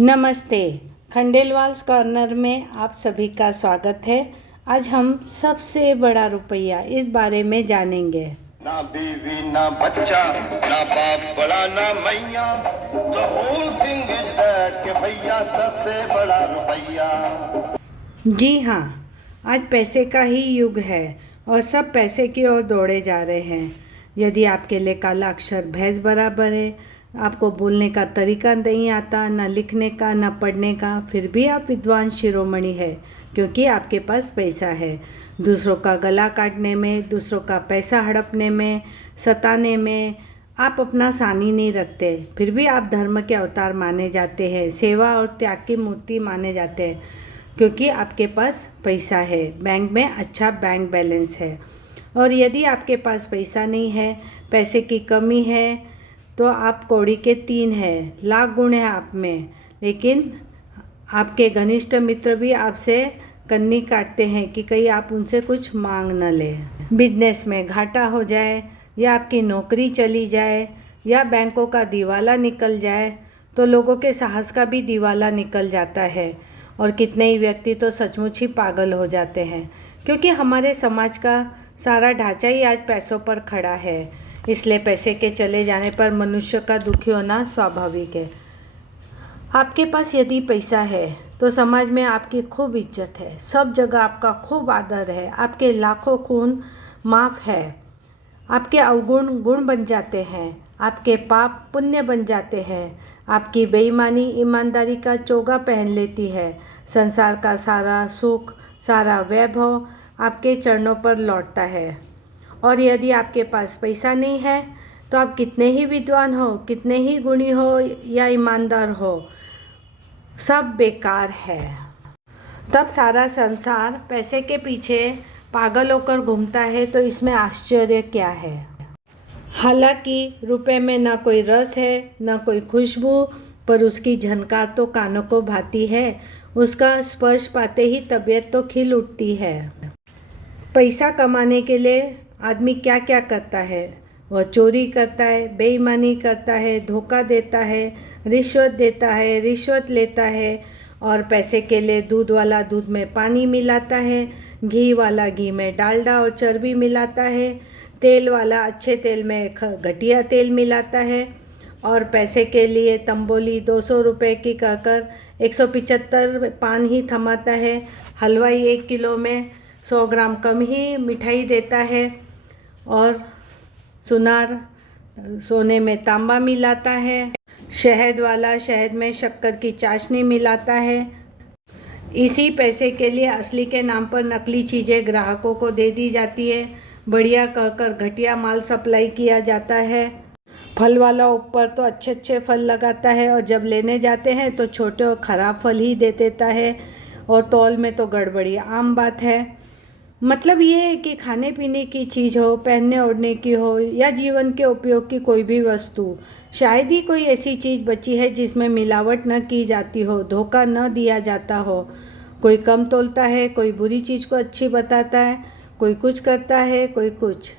नमस्ते। खंडेलवाल्स कॉर्नर में आप सभी का स्वागत है। आज हम सबसे बड़ा रुपया इस बारे में जानेंगे। ना बीवी ना बच्चा ना बाप बड़ा ना मैया, the whole thing is that कि भैया सबसे बड़ा रुपया। जी हाँ, आज पैसे का ही युग है और सब पैसे की ओर दौड़े जा रहे हैं। यदि आपके लिए काला अक्षर भैंस बराबर है, आपको बोलने का तरीका नहीं आता, ना लिखने का ना पढ़ने का, फिर भी आप विद्वान शिरोमणि है क्योंकि आपके पास पैसा है। दूसरों का गला काटने में, दूसरों का पैसा हड़पने में, सताने में आप अपना सानी नहीं रखते, फिर भी आप धर्म के अवतार माने जाते हैं, सेवा और त्याग की मूर्ति माने जाते हैं क्योंकि आपके पास पैसा है, बैंक में अच्छा बैंक बैलेंस है। और यदि आपके पास पैसा नहीं है, पैसे की कमी है, तो आप कौड़ी के 3 हैं, लाख गुण है आप में, लेकिन आपके घनिष्ठ मित्र भी आपसे कन्नी काटते हैं कि कहीं आप उनसे कुछ मांग न लें। बिजनेस में घाटा हो जाए या आपकी नौकरी चली जाए या बैंकों का दिवाला निकल जाए तो लोगों के साहस का भी दिवाला निकल जाता है और कितने ही व्यक्ति तो सचमुच ही पागल हो जाते हैं क्योंकि हमारे समाज का सारा ढांचा ही आज पैसों पर खड़ा है। इसलिए पैसे के चले जाने पर मनुष्य का दुखी होना स्वाभाविक है। आपके पास यदि पैसा है तो समाज में आपकी खूब इज्जत है, सब जगह आपका खूब आदर है, आपके लाखों खून माफ़ है, आपके अवगुण गुण बन जाते हैं, आपके पाप पुण्य बन जाते हैं, आपकी बेईमानी ईमानदारी का चोगा पहन लेती है, संसार का सारा सुख सारा वैभव आपके चरणों पर लौटता है। और यदि आपके पास पैसा नहीं है तो आप कितने ही विद्वान हो, कितने ही गुणी हो या ईमानदार हो, सब बेकार है। तब सारा संसार पैसे के पीछे पागल होकर घूमता है, तो इसमें आश्चर्य क्या है। हालांकि रुपए में ना कोई रस है ना कोई खुशबू, पर उसकी झनकार तो कानों को भाती है, उसका स्पर्श पाते ही तबीयत तो खिल उठती है। पैसा कमाने के लिए आदमी क्या क्या करता है, वह चोरी करता है, बेईमानी करता है, धोखा देता है, रिश्वत देता है, रिश्वत लेता है और पैसे के लिए दूध वाला दूध में पानी मिलाता है, घी वाला घी में डालडा और चर्बी मिलाता है, तेल वाला अच्छे तेल में घटिया तेल मिलाता है और पैसे के लिए तंबोली 200 रुपये की कहकर 175 पान ही थमाता है। हलवाई 1 किलो में 100 ग्राम कम ही मिठाई देता है और सुनार सोने में तांबा मिलाता है। शहद वाला शहद में शक्कर की चाशनी मिलाता है। इसी पैसे के लिए असली के नाम पर नकली चीज़ें ग्राहकों को दे दी जाती है, बढ़िया कहकर घटिया माल सप्लाई किया जाता है। फल वाला ऊपर तो अच्छे अच्छे फल लगाता है और जब लेने जाते हैं तो छोटे और ख़राब फल ही दे देता है और तौल में तो गड़बड़ी आम बात है। मतलब ये है कि खाने पीने की चीज़ हो, पहनने ओढ़ने की हो या जीवन के उपयोग की कोई भी वस्तु, शायद ही कोई ऐसी चीज़ बची है जिसमें मिलावट न की जाती हो, धोखा न दिया जाता हो। कोई कम तोलता है, कोई बुरी चीज़ को अच्छी बताता है, कोई कुछ करता है, कोई कुछ।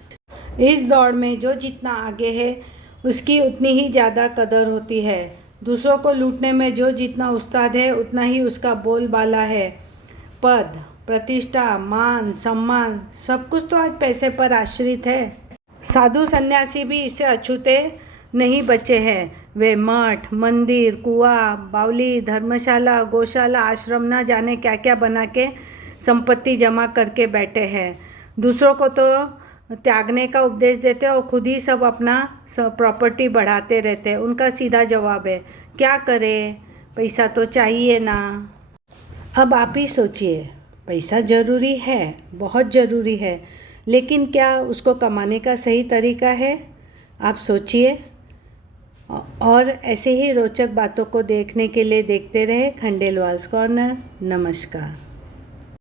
इस दौड़ में जो जितना आगे है उसकी उतनी ही ज़्यादा कदर होती है। दूसरों को लूटने में जो जितना उस्ताद है उतना ही उसका बोलबाला है। पद प्रतिष्ठा मान सम्मान सब कुछ तो आज पैसे पर आश्रित है। साधु सन्यासी भी इससे अछूते नहीं बचे हैं। वे मठ मंदिर कुआं बावली धर्मशाला गौशाला आश्रम न जाने क्या क्या बना के संपत्ति जमा करके बैठे हैं। दूसरों को तो त्यागने का उपदेश देते और खुद ही सब अपना प्रॉपर्टी बढ़ाते रहते हैं। उनका सीधा जवाब है क्या करें, पैसा तो चाहिए ना। अब आप ही सोचिए, पैसा ज़रूरी है, बहुत ज़रूरी है, लेकिन क्या उसको कमाने का सही तरीका है? आप सोचिए। और ऐसे ही रोचक बातों को देखने के लिए देखते रहे खंडेलवाल्स कॉर्नर। नमस्कार।